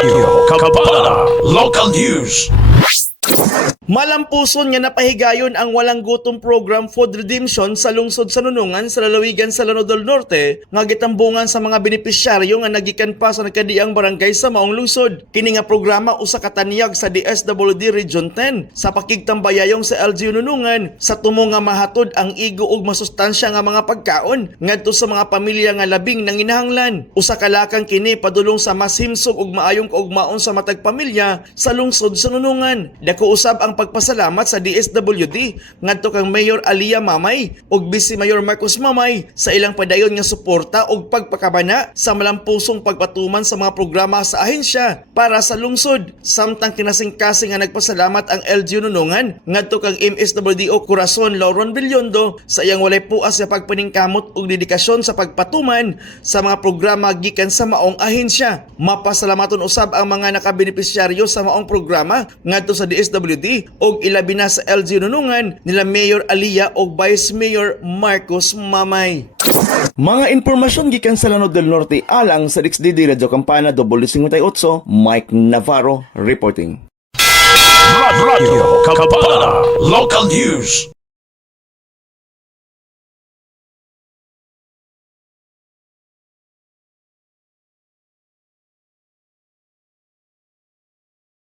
Radyo Kapala Local News. Malampuson nga napahigayon ang walang gutom program Food Redemption sa lungsod sa Nunungan sa lalawigan sa Lanao del Norte nga gitambungan sa mga benepisyaryo nga nagikan pa sa nagkadiang barangay sa maong lungsod. Kini nga programa usa ka tanyag sa DSWD Region 10 sa pakigtambayayong sa LGU Nunungan sa tumo nga mahatod ang igo ug masustansya nga mga pagkaon ngadto sa mga pamilya nga labing nanginahanglan. Usa ka lakang kini padulong sa mas himsog ug maayong kaugmaon sa matag pamilya sa lungsod sa Nunungan. Dako usab ang pagpasalamat sa DSWD ngadto kang Mayor Alia Mamay ug Vice Mayor Marcos Mamay sa ilang padayon nga suporta ug pagpakabana sa malampusong pagpatuman sa mga programa sa ahensya para sa lungsod. Samtang kinasing-kasing nga nagpasalamat ang LGU Nunungan ngadto kang MSWDO Corazon Lauron Villondo sa iyang walay puas sa pagpaningkamot ug dedikasyon sa pagpatuman sa mga programa gikan sa maong ahensya. Mapasalamaton usab ang mga nakabenepisyaryo sa maong programa ngadto sa DSWD og ilabi na sa LGU Nunungan nila Mayor Alia og Vice Mayor Marcos Mamay. Mga impormasyon gikan sa Lanao del Norte alang sa DXDD Radio Campana 58, Mike Navarro reporting. Radyo Kapala Local News.